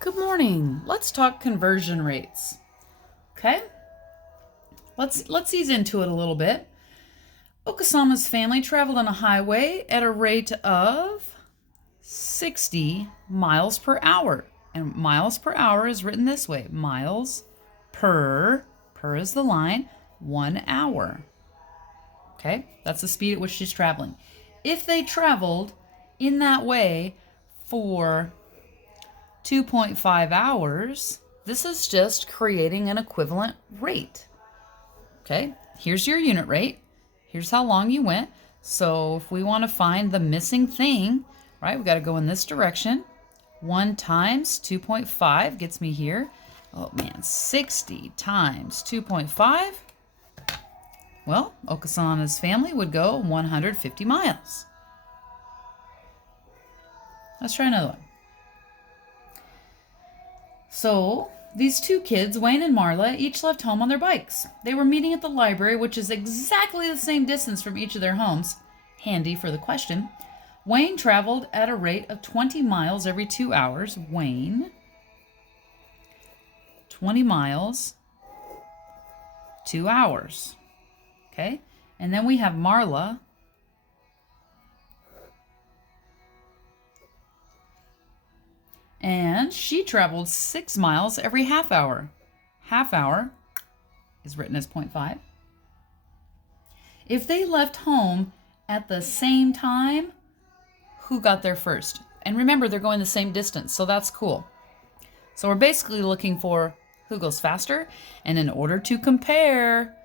Good morning. Let's talk conversion rates. Okay? Let's ease into it a little bit. Okasama's family traveled on a highway at a rate of 60 miles per hour. And miles per hour is written this way. Miles per is the line, 1 hour. Okay? That's the speed at which she's traveling. If they traveled in that way for 2.5 hours, this is just creating an equivalent rate. Okay, here's your unit rate. Here's how long you went. So if we want to find the missing thing, right, we got to go in this direction. 1 times 2.5 gets me here. Oh man, 60 times 2.5. Well, Okasana's family would go 150 miles. Let's try another one. So, these two kids, Wayne and Marla, each left home on their bikes. They were meeting at the library, which is exactly the same distance from each of their homes. Handy for the question. Wayne traveled at a rate of 20 miles every 2 hours. Wayne, 20 miles, 2 hours. Okay? And then we have Marla. And she traveled 6 miles every half hour. Half hour is written as 0.5. If they left home at the same time, who got there first? And remember, they're going the same distance, so that's cool. So we're basically looking for who goes faster. And in order to compare,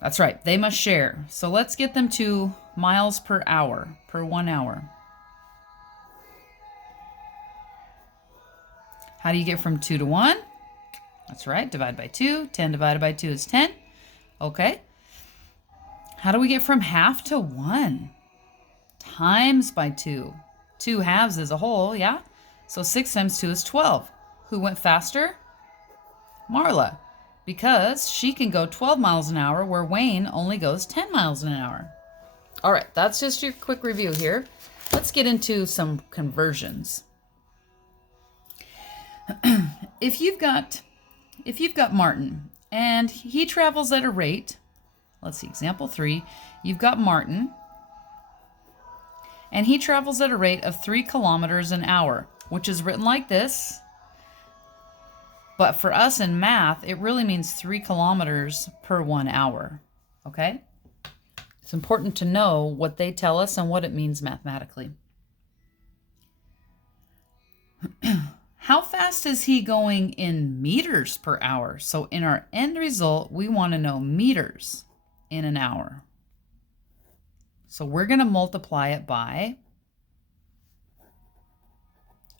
that's right, they must share. So let's get them to miles per hour, per 1 hour. How do you get from 2 to 1? That's right, divide by 2. 10 divided by 2 is 10. Okay. How do we get from half to 1? Times by 2. 2 halves is a whole, yeah? So 6 times 2 is 12. Who went faster? Marla, because she can go 12 miles an hour where Wayne only goes 10 miles an hour. All right, that's just your quick review here. Let's get into some conversions. If you've got Martin and he travels at a rate, let's see, example 3, you've got Martin and he travels at a rate of 3 kilometers an hour, which is written like this. But for us in math, it really means 3 kilometers per 1 hour. Okay? It's important to know what they tell us and what it means mathematically. How fast is he going in meters per hour? So in our end result, we want to know meters in an hour. So we're going to multiply it by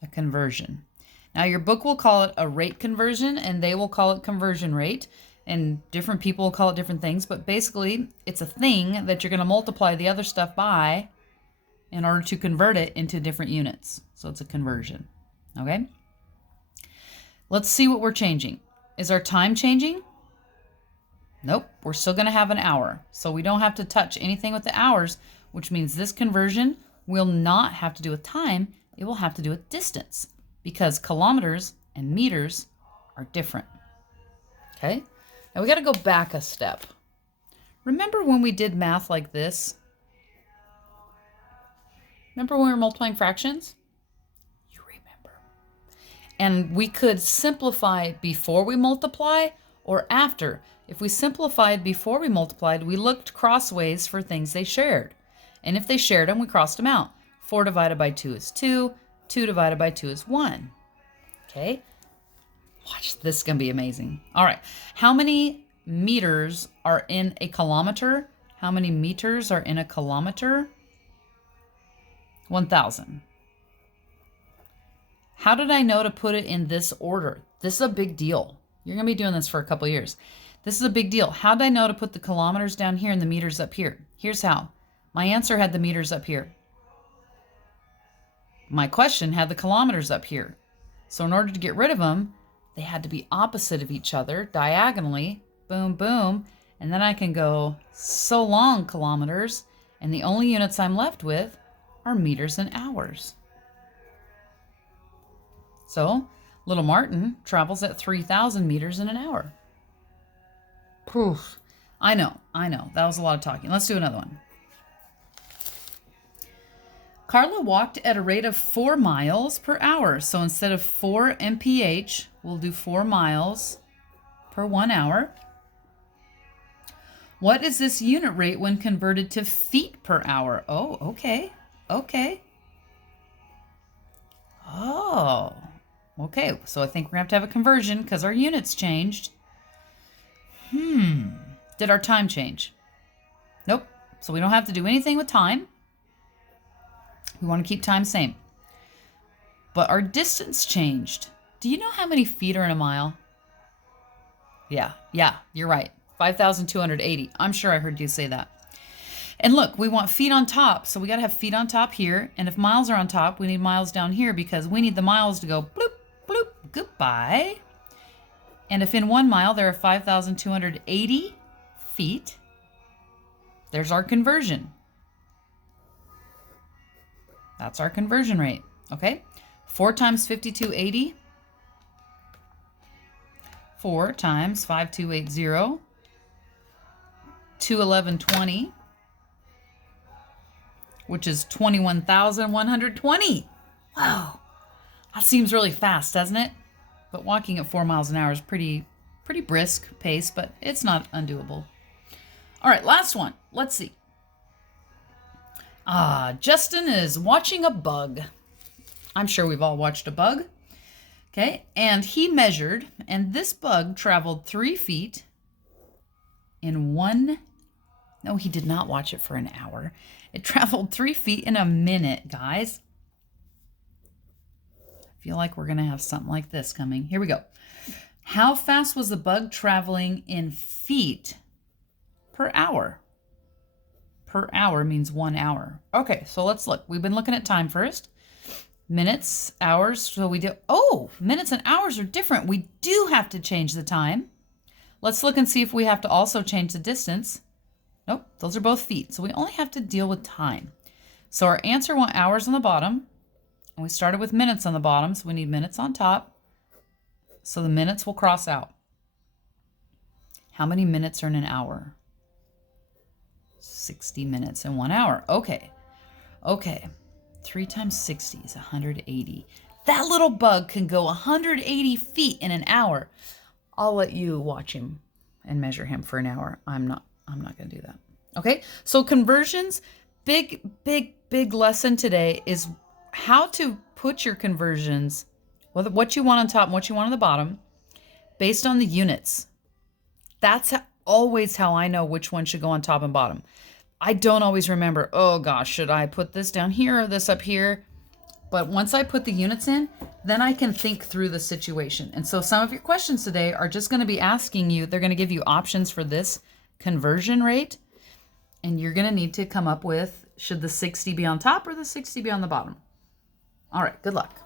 a conversion. Now your book will call it a rate conversion and they will call it conversion rate. And different people will call it different things. But basically, it's a thing that you're going to multiply the other stuff by in order to convert it into different units. So it's a conversion. Okay? Let's see what we're changing. Is our time changing? Nope, we're still going to have an hour. So we don't have to touch anything with the hours, which means this conversion will not have to do with time. It will have to do with distance because kilometers and meters are different. Okay? Now we got to go back a step. Remember when we did math like this? Remember when we were multiplying fractions? And we could simplify before we multiply or after. If we simplified before we multiplied, we looked crossways for things they shared. And if they shared them, we crossed them out. 4 divided by 2 is 2. 2 divided by 2 is 1. Okay? Watch, this is going to be amazing. All right. How many meters are in a kilometer? How many meters are in a kilometer? 1,000. How did I know to put it in this order? This is a big deal. You're going to be doing this for a couple years. This is a big deal. How did I know to put the kilometers down here and the meters up here? Here's how. My answer had the meters up here. My question had the kilometers up here. So in order to get rid of them, they had to be opposite of each other, diagonally, boom, boom. And then I can go so long kilometers, and the only units I'm left with are meters and hours. So little Martin travels at 3,000 meters in an hour. Poof. I know. That was a lot of talking. Let's do another one. Carla walked at a rate of 4 miles per hour. So instead of 4 mph, we'll do 4 miles per 1 hour. What is this unit rate when converted to feet per hour? Oh, okay. Oh, okay. So I think we're going to have a conversion because our units changed. Did our time change? Nope. So we don't have to do anything with time. We want to keep time same. But our distance changed. Do you know how many feet are in a mile? Yeah, you're right. 5,280. I'm sure I heard you say that. And look, we want feet on top, so we got to have feet on top here. And if miles are on top, we need miles down here because we need the miles to go bloop, bloop, goodbye. And if in 1 mile there are 5,280 feet, there's our conversion. That's our conversion rate, okay? 4 times 5280. 4 times 5280. 21120. Which is 21,120. Wow. That seems really fast, doesn't it? But walking at 4 miles an hour is pretty brisk pace, but it's not undoable. All right, last one. Let's see. Justin is watching a bug. I'm sure we've all watched a bug. Okay, and he measured, and this bug traveled 3 feet in one... No, he did not watch it for an hour. It traveled 3 feet in a minute, guys. I feel like we're going to have something like this coming. Here we go. How fast was the bug traveling in feet per hour? Per hour means 1 hour. Okay, so let's look. We've been looking at time first. Minutes, hours. So we do... Oh, minutes and hours are different. We do have to change the time. Let's look and see if we have to also change the distance. Nope, those are both feet. So we only have to deal with time. So our answer went hours on the bottom. And we started with minutes on the bottom. So we need minutes on top. So the minutes will cross out. How many minutes are in an hour? 60 minutes in 1 hour. Okay. 3 times 60 is 180. That little bug can go 180 feet in an hour. I'll let you watch him and measure him for an hour. I'm not going to do that. Okay, so conversions, big lesson today is how to put your conversions, what you want on top and what you want on the bottom, based on the units. That's always how I know which one should go on top and bottom. I don't always remember, oh gosh, should I put this down here or this up here? But once I put the units in, then I can think through the situation. And so some of your questions today are just going to be asking you, they're going to give you options for this conversion rate. And you're going to need to come up with, should the 60 be on top or the 60 be on the bottom? All right, good luck.